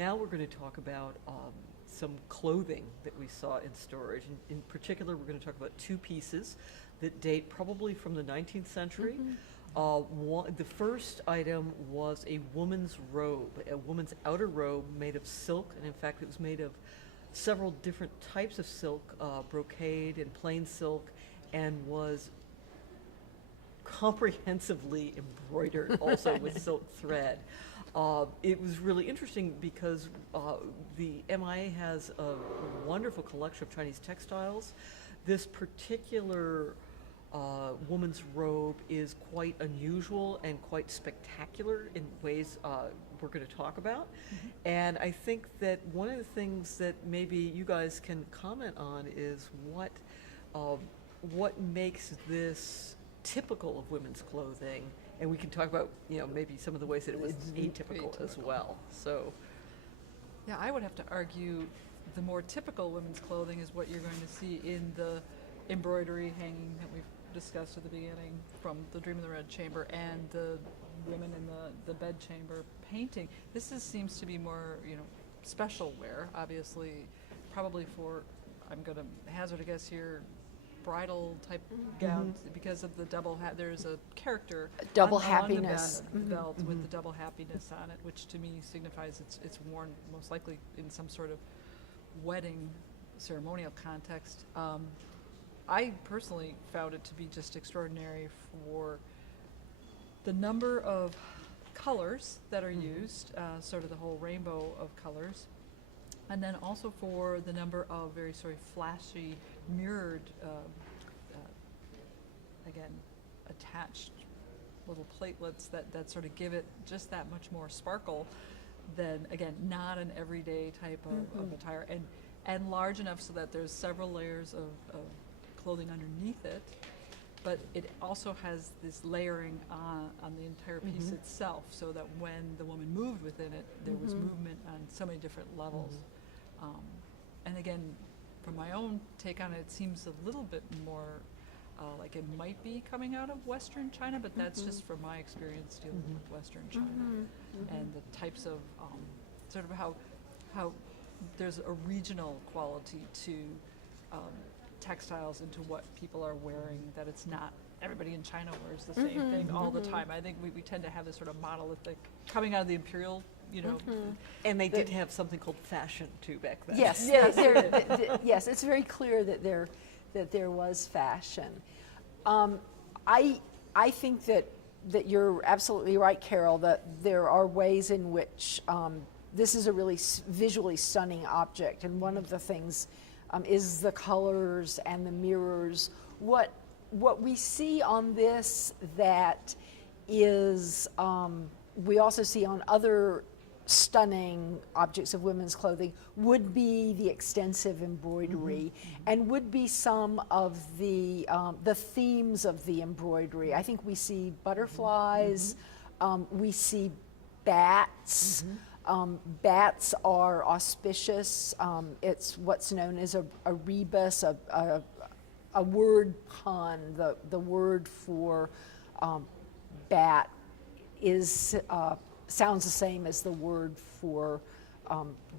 now we're going to talk about some clothing that we saw in storage. In particular, we're going to talk about two pieces that date probably from the 19th century. The first item was a woman's robe, a woman's outer robe made of silk, and in fact it was made of several different types of silk, brocade and plain silk, and was comprehensively embroidered also with silk thread. It was really interesting because the MIA has a wonderful collection of Chinese textiles. This particular woman's robe is quite unusual and quite spectacular in ways we're going to talk about. And I think that one of the things that maybe you guys can comment on is what makes this typical of women's clothing, and we can talk about maybe some of the ways that it was atypical as well. So yeah, I would have to argue the more typical women's clothing is what you're going to see in the embroidery hanging that we've discussed at the beginning from The Dream of the Red Chamber and the women in the bedchamber painting. This seems to be more, special wear, obviously, probably for, I'm going to hazard a guess here, bridal type gowns because of the double hat. There's a character double on happiness the belt with the double happiness on it, which to me signifies it's worn most likely in some sort of wedding ceremonial context. I personally found it to be just extraordinary for the number of colors that are used, sort of the whole rainbow of colors, and then also for the number of very sort of flashy, mirrored, again, attached little platelets that sort of give it just that much more sparkle than, again, not an everyday type of attire, and large enough so that there's several layers of clothing underneath it, but it also has this layering on the entire piece itself, so that when the woman moved within it, there was movement on so many different levels. And again, from my own take on it, it seems a little bit more like it might be coming out of Western China, but that's just from my experience dealing with Western China and the types of sort of how there's a regional quality to textiles into what people are wearing, that it's not everybody in China wears the same thing all the time. I think we tend to have this sort of monolithic coming out of the imperial, and they did have something called fashion too back then. Yes, yes, it's very clear that there was fashion. I think that you're absolutely right, Carol, that there are ways in which this is a really visually stunning object, and one of the things is the colors and the mirrors. What we see on this that is, we also see on other stunning objects of women's clothing would be the extensive embroidery and would be some of the themes of the embroidery. I think we see butterflies, we see bats. Bats are auspicious. It's what's known as a rebus, a word pun. The word for bat is sounds the same as the word for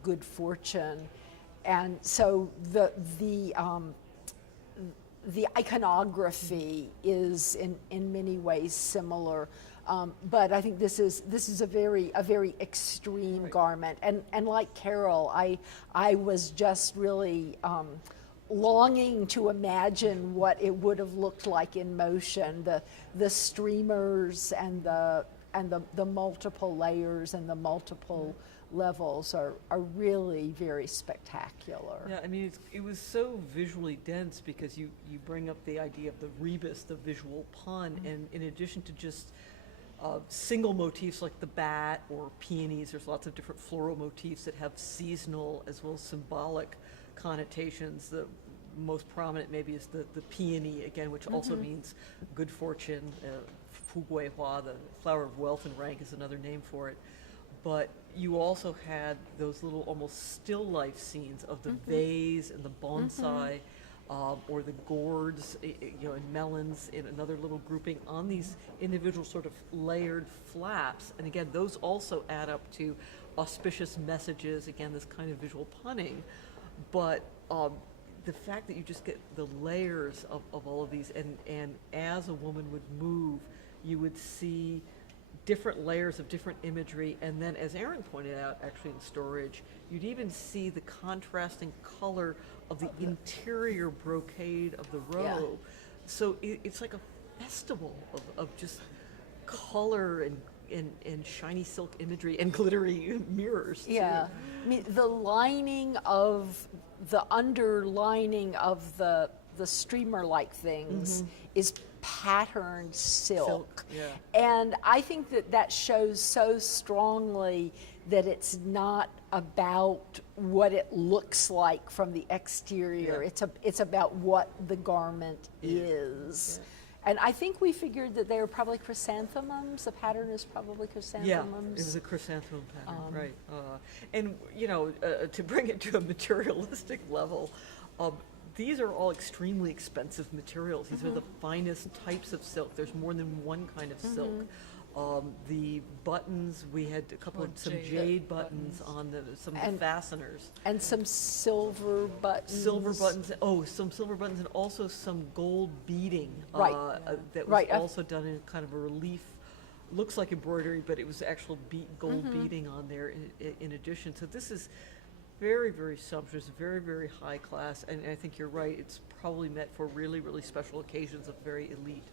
good fortune, and so the iconography is in many ways similar. But I think this is a very extreme garment, and like Carol, I was just really longing to imagine what it would have looked like in motion. The streamers and the multiple layers and the multiple levels are really very spectacular. Yeah, I mean, it was so visually dense because you bring up the idea of the rebus, the visual pun, and in addition to just single motifs like the bat or peonies, there's lots of different floral motifs that have seasonal as well as symbolic connotations. The most prominent maybe is the peony, again, which also means good fortune. Fu Gui Hua, the flower of wealth and rank, is another name for it. But you also had those little almost still life scenes of the vase and the bonsai, or the gourds, and melons in another little grouping on these individual sort of layered flaps. And again, those also add up to auspicious messages, again, this kind of visual punning, but the fact that you just get the layers of all of these, and as a woman would move, you would see different layers of different imagery, and then, as Erin pointed out, actually in storage, you'd even see the contrasting color of the interior brocade of the robe. Yeah. So it's like a festival of just color and shiny silk imagery and glittery mirrors, too. Yeah, I mean, the lining of, the underlining of the streamer-like things is patterned silk. Yeah. And I think that shows so strongly that it's not about what it looks like from the exterior. Yeah. It's about what the garment is. Yeah. And I think we figured that they were probably chrysanthemums. The pattern is probably chrysanthemums. Yeah, it was a chrysanthemum pattern, right. And, to bring it to a materialistic level, these are all extremely expensive materials. These are the finest types of silk. There's more than one kind of silk. The buttons, we had some jade buttons on some of the fasteners. And some silver buttons. Silver buttons, some silver buttons, and also some gold beading. Right. That was Right. also done in kind of a relief, looks like embroidery, but it was actual gold beading on there in addition. So this is very, very sumptuous, very, very high class, and I think you're right, it's probably meant for really, really special occasions of very elite.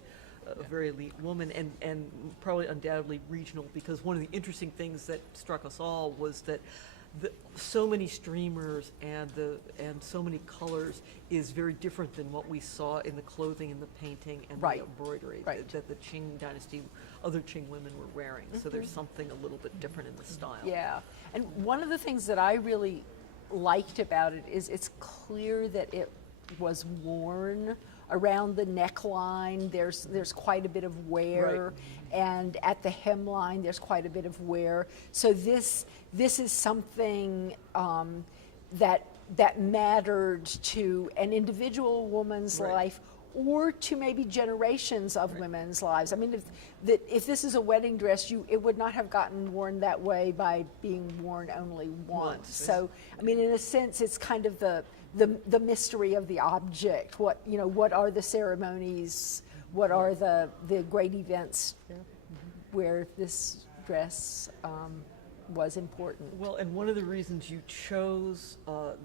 A very elite woman, and probably undoubtedly regional, because one of the interesting things that struck us all was that so many streamers and so many colors is very different than what we saw in the clothing and the painting and Right. the embroidery Right. that the Qing dynasty, other Qing women were wearing. So there's something a little bit different in the style. Yeah, and one of the things that I really liked about it is it's clear that it was worn around the neckline. There's quite a bit of wear, and at the hemline there's quite a bit of wear. So this is something that mattered to an individual woman's life, or to maybe generations of women's lives. I mean, if this is a wedding dress, it would not have gotten worn that way by being worn only once. So, I mean, in a sense, it's kind of the mystery of the object. What are the ceremonies? What are the great events where this dress was important? Well, and one of the reasons you chose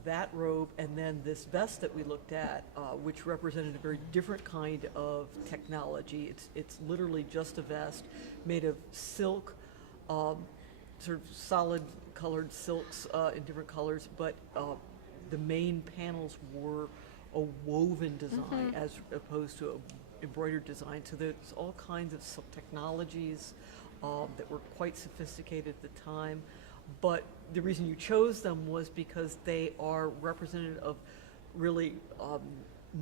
that robe and then this vest that we looked at, which represented a very different kind of technology. It's literally just a vest made of silk, sort of solid colored silks in different colors, but the main panels were a woven design as opposed to an embroidered design. So there's all kinds of silk technologies that were quite sophisticated at the time. But the reason you chose them was because they are representative of really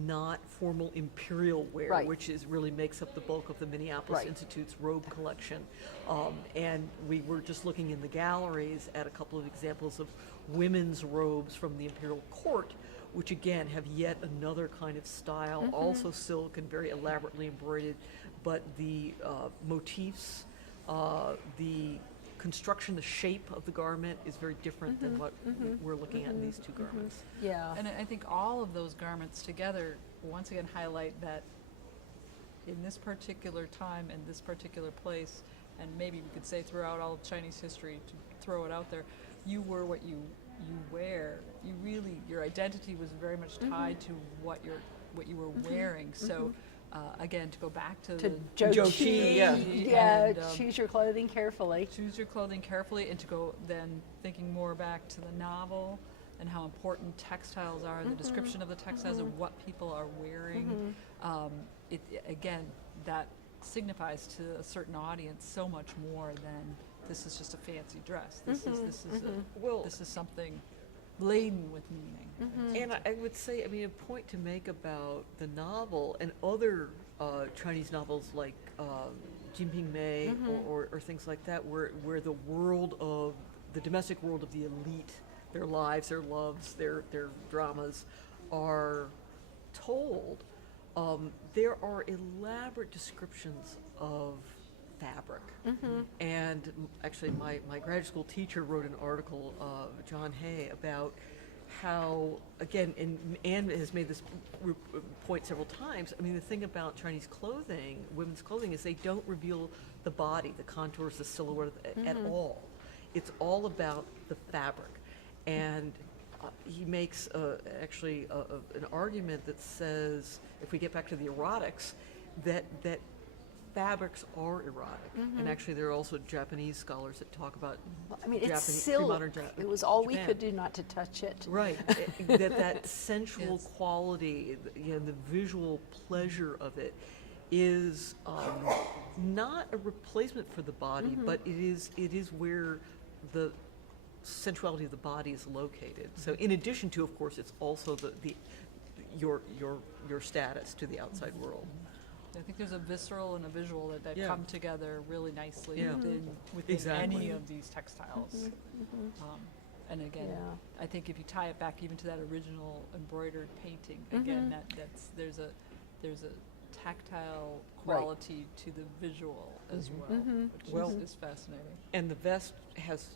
not formal imperial wear, which really makes up the bulk of the Minneapolis Institute's robe collection. And we were just looking in the galleries at a couple of examples of women's robes from the imperial court, which again have yet another kind of style, also silk and very elaborately embroidered, but the motifs, the construction, the shape of the garment is very different than what we're looking at in these two garments. Yeah. And I think all of those garments together once again highlight that in this particular time and this particular place, and maybe we could say throughout all of Chinese history, to throw it out there, you were what you wear. You really, your identity was very much tied to what you were wearing. So again, to go back to the Joe Chi, and, choose your clothing carefully. Choose your clothing carefully, and to go then thinking more back to the novel and how important textiles are, the description of the textiles and what people are wearing. Again, that signifies to a certain audience so much more than this is just a fancy dress. This is something laden with meaning. And I would say, I mean, a point to make about the novel and other Chinese novels like Jinping Mei or things like that, where the world of the domestic world of the elite, their lives, their loves, their dramas are told. There are elaborate descriptions of fabric. And actually my graduate school teacher wrote an article, John Hay, about how, again, and Anne has made this point several times, I mean, the thing about Chinese clothing, women's clothing, is they don't reveal the body, the contours, the silhouette at all. It's all about the fabric. And he makes actually an argument that says, if we get back to the erotics, that fabrics are erotic. And actually there are also Japanese scholars that talk about I mean, it's Japanese, silk. pre-modern It was all we Japan. could do not to touch it. Right, that sensual Yes. quality, the visual pleasure of it is not a replacement for the body, but it is where the sensuality of the body is located. So in addition to, of course, it's also your status to the outside world. I think there's a visceral and a visual that Yeah. come together really nicely Yeah. within Exactly. any of these textiles. And again, Yeah. I think if you tie it back even to that original embroidered painting, again, there's a tactile Right. quality to the visual as well, which Well- is fascinating. And the vest has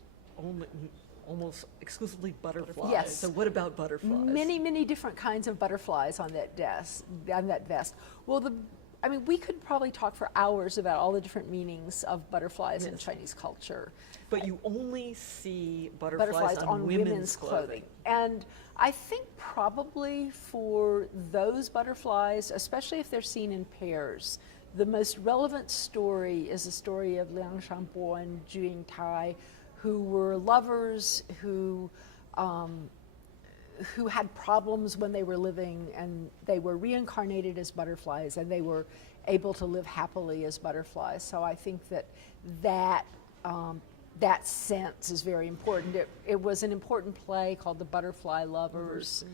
almost exclusively butterflies. Yes. So what about butterflies? Many different kinds of butterflies on that vest. Well, I mean, we could probably talk for hours about all the different meanings of butterflies in Yes. Chinese culture. But you only see butterflies On women's clothing. And I think probably for those butterflies, especially if they're seen in pairs, the most relevant story is the story of Liang Shangbo and Zhu Yingtai, who were lovers who had problems when they were living, and they were reincarnated as butterflies, and they were able to live happily as butterflies. So I think that sense is very important. It was an important play called The Butterfly Lovers.